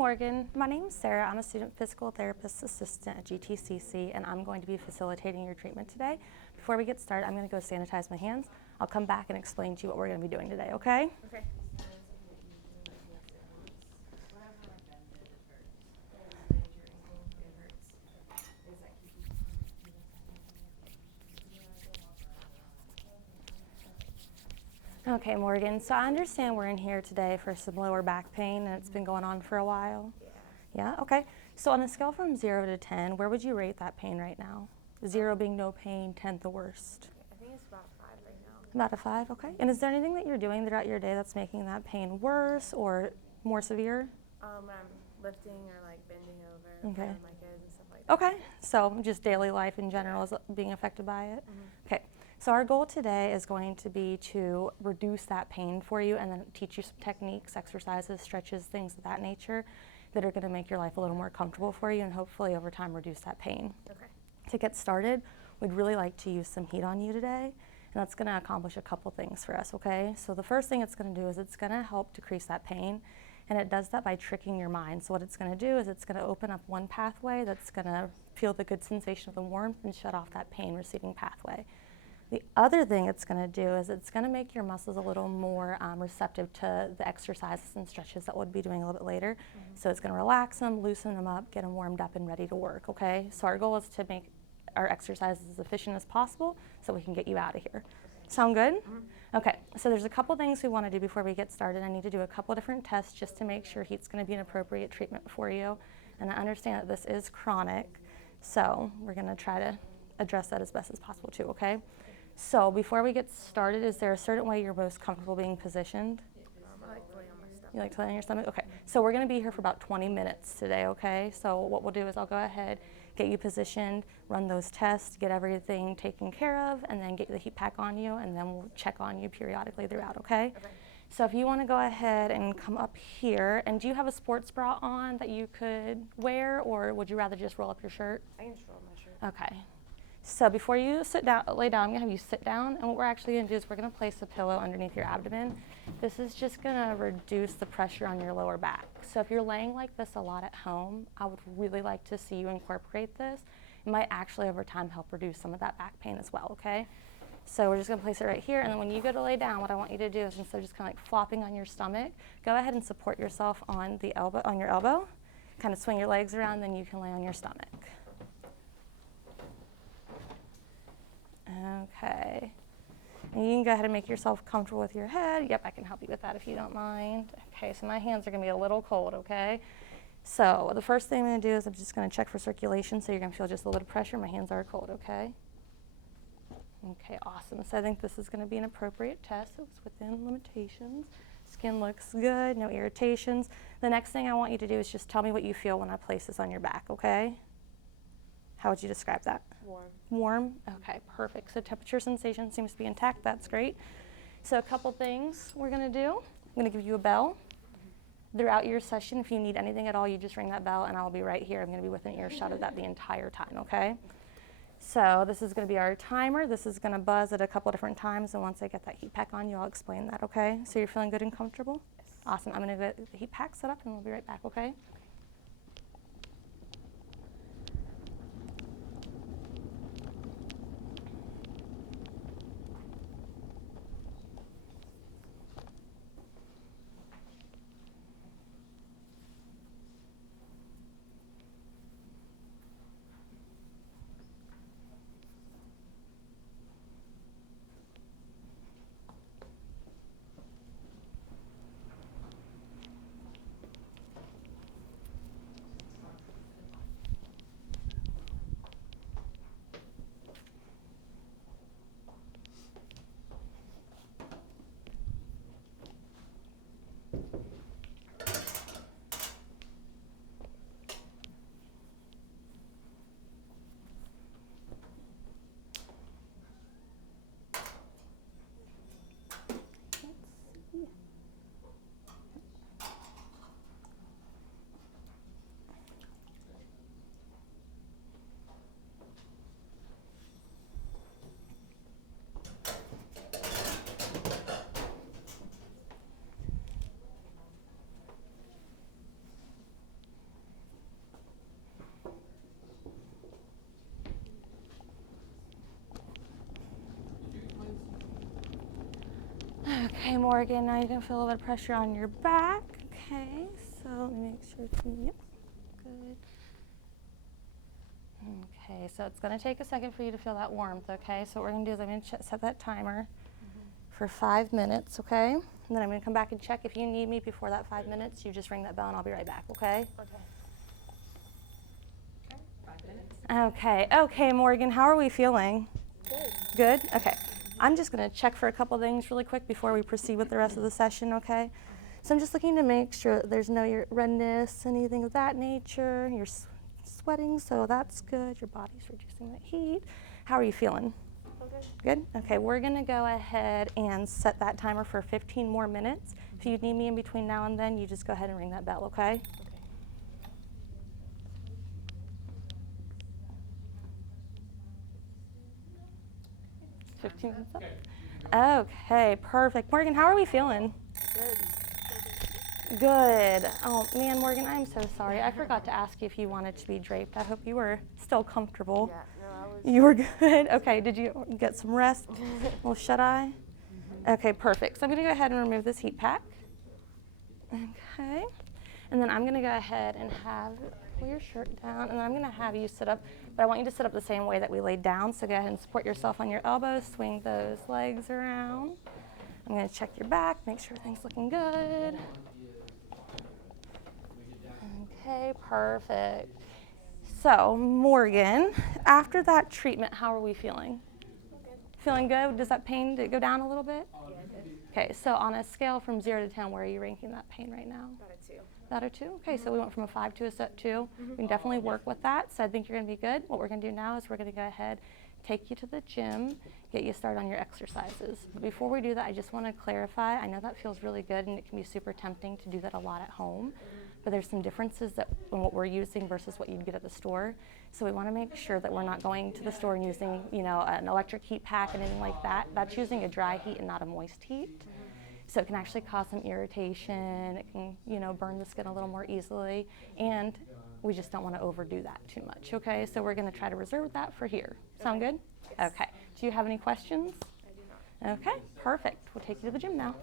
Morgan. My name's Sarah. I'm a student physical therapist assistant at GTCC, and I'm going to be facilitating your treatment today. Before we get started, I'm going to go sanitize my hands. I'll come back and explain to you what we're going to be doing today, okay? Okay. Okay, Morgan, so I understand we're in here today for some lower back pain, and it's been going on for a while. Yeah. Yeah, okay. So on a scale from 0 to 10, where would you rate that pain right now? 0 being no pain, 10 the worst. I think it's about 5 right now. About a 5, okay. And is there anything that you're doing throughout your day that's making that pain worse or more severe? I'm lifting or like bending over Okay. with my kids and stuff like that. Okay, so just daily life in general is being affected by it? Mm-hmm. Okay, so our goal today is going to be to reduce that pain for you and then teach you some techniques, exercises, stretches, things of that nature that are going to make your life a little more comfortable for you and hopefully over time reduce that pain. Okay. To get started, we'd really like to use some heat on you today, and that's going to accomplish a couple things for us, okay? So the first thing it's going to do is it's going to help decrease that pain, and it does that by tricking your mind. So what it's going to do is it's going to open up one pathway that's going to feel the good sensation of the warmth and shut off that pain receiving pathway. The other thing it's going to do is it's going to make your muscles a little more receptive to the exercises and stretches that we'll be doing a little bit later. Mm-hmm. So it's going to relax them, loosen them up, get them warmed up and ready to work, okay? So our goal is to make our exercises as efficient as possible so we can get you out of here. Sound good? Mm-hmm. Okay, so there's a couple things we want to do before we get started. I need to do a couple different tests just to make sure heat's going to be an appropriate treatment for you. And I understand that this is chronic, so we're going to try to address that as best as possible too, okay? So before we get started, is there a certain way you're most comfortable being positioned? I like to lay on my stomach. You like to lay on your stomach? Okay, so we're going to be here for about 20 minutes today, okay? So what we'll do is I'll go ahead, get you positioned, run those tests, get everything taken care of, and then get the heat pack on you, and then we'll check on you periodically throughout, okay? Okay. So if you want to go ahead and come up here, and do you have a sports bra on that you could wear, or would you rather just roll up your shirt? I can just roll my shirt. Okay. So before you sit down, lay down, I'm going to have you sit down, and what we're actually going to do is we're going to place a pillow underneath your abdomen. This is just going to reduce the pressure on your lower back. So if you're laying like this a lot at home, I would really like to see you incorporate this. It might actually over time help reduce some of that back pain as well, okay? So we're just going to place it right here, and then when you go to lay down, what I want you to do is instead of just kind of like flopping on your stomach, go ahead and support yourself on the elbow, on your elbow. Kind of swing your legs around, then you can lay on your stomach. Okay, and you can go ahead and make yourself comfortable with your head. Yep, I can help you with that if you don't mind. Okay, so my hands are gonna be a little cold, okay? So the first thing I'm gonna do is I'm just gonna check for circulation, so you're gonna feel just a little pressure. My hands are cold, okay? Okay, awesome. So I think this is gonna be an appropriate test. It was within limitations. Skin looks good, no irritations. The next thing I want you to do is just tell me what you feel when I place this on your back, okay? How would you describe that? Warm. Warm? Okay, perfect. So temperature sensation seems to be intact. That's great. So a couple things we're going to do. I'm going to give you a bell. Throughout your session, if you need anything at all, you just ring that bell and I'll be right here. I'm going to be within earshot of that the entire time, okay? So this is going to be our timer. This is going to buzz at a couple different times, and once I get that heat pack on you, I'll explain that, okay? So you're feeling good and comfortable? Yes. Awesome. I'm going to get the heat pack set up and we'll be right back, okay? Okay, Morgan, now you're gonna feel a little bit of pressure on your back. Okay, so let me make sure it's, yep, good. Okay, so it's gonna take a second for you to feel that warmth, okay? So what we're gonna do is I'm gonna set that timer for 5 minutes, okay? And then I'm gonna come back and check. If you need me before that 5 minutes, you just ring that bell and I'll be right back, okay? Okay. Okay, 5 minutes. Okay, Morgan, how are we feeling? Good. Good? Okay. I'm just gonna check for a couple things really quick before we proceed with the rest of the session, okay? So I'm just looking to make sure that there's no redness, anything of that nature. You're sweating, so that's good. Your body's reducing that heat. How are you feeling? Okay. Good? Okay, we're gonna go ahead and set that timer for 15 more minutes. If you need me in between now and then, you just go ahead and ring that bell, okay? Okay. 15 minutes up? Okay, perfect. Morgan, how are we feeling? Good. Good. Oh man, Morgan, I'm so sorry. I forgot to ask you if you wanted to be draped. I hope you were still comfortable. Yeah, no, I was. You were good? Okay, did you get some rest? Well, shut eye? Okay, perfect. So I'm gonna go ahead and remove this heat pack. Okay. And then I'm gonna go ahead and pull your shirt down, and I'm gonna have you sit up, but I want you to sit up the same way that we laid down. So go ahead and support yourself on your elbows, swing those legs around. I'm gonna check your back, make sure everything's looking good. Okay, perfect. So, Morgan, after that treatment, how are we feeling? Okay. Feeling good? Does that pain, did it go down a little bit? Yeah, good. Okay, so on a scale from 0 to 10, where are you ranking that pain right now? About a 2. About a 2? Okay, so we went from a 5 to a 2. We can definitely work with that, so I think you're gonna be good. What we're gonna do now is we're gonna go ahead, take you to the gym, get you started on your exercises. But before we do that, I just wanna clarify, I know that feels really good and it can be super tempting to do that a lot at home, but there's some differences in what we're using versus what you'd get at the store. So we wanna make sure that we're not going to the store and using, an electric heat pack and anything like that. That's using a dry heat and not a moist heat. So it can actually cause some irritation. It can, burn the skin a little more easily. And we just don't want to overdo that too much, okay? So we're going to try to reserve that for here. Sound good? Yes. Okay. Do you have any questions? I do not. Okay, perfect. We'll take you to the gym now.